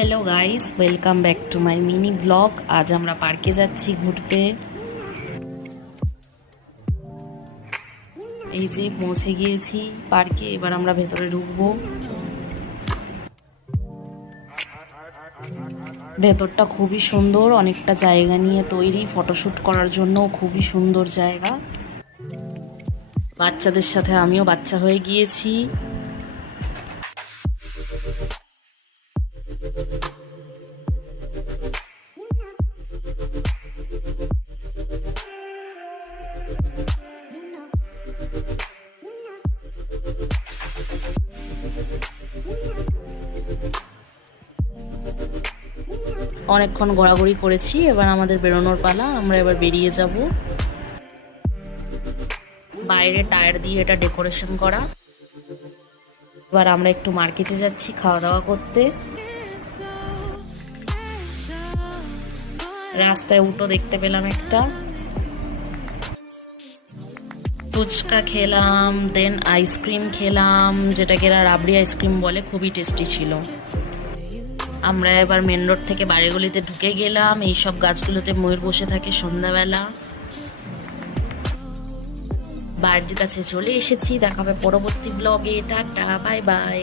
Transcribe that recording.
Hello guys, welcome back to my mini blog. আজ আমরা পার্কে যাচ্ছি ঘুরতে। এই যে পৌঁছে গিয়েছি পার্কে, এবার আমরা ভেতরে ঢুকবো। ভেতরটা খুবই সুন্দর, অনেকটা জায়গা নিয়ে তৈরি, ফটোশ্যুট করার জন্য খুবই সুন্দর জায়গা। বাচ্চাদের সাথে আমিও বাচ্চা হয়ে গিয়েছি। অনেকক্ষণ ঘোরাঘুরি করেছি, এবার আমাদের বেরোনোর পালা। আমরা এবার বেরিয়ে যাব। বাইরে টায়ার দিয়ে এটা ডেকোরেশন করা। এবার আমরা একটু মার্কেটে যাচ্ছি খাওয়া দাওয়া করতে। রাস্তায় উটো দেখতে পেলাম একটা, ফুচকা খেলাম, দেন আইসক্রিম খেলাম, যেটাকে এরা রাবড়ি আইসক্রিম বলে, খুবই টেস্টি ছিল। আমরা এবার মেন রোড থেকে বাড়িগুলিতে ঢুকে গেলাম। এইসব গাছগুলোতে ময়ূর বসে থাকে সন্ধ্যাবেলা। বাড়ির কাছে চলে এসেছি। দেখাবে পরবর্তী ব্লগে। Tata, bye bye.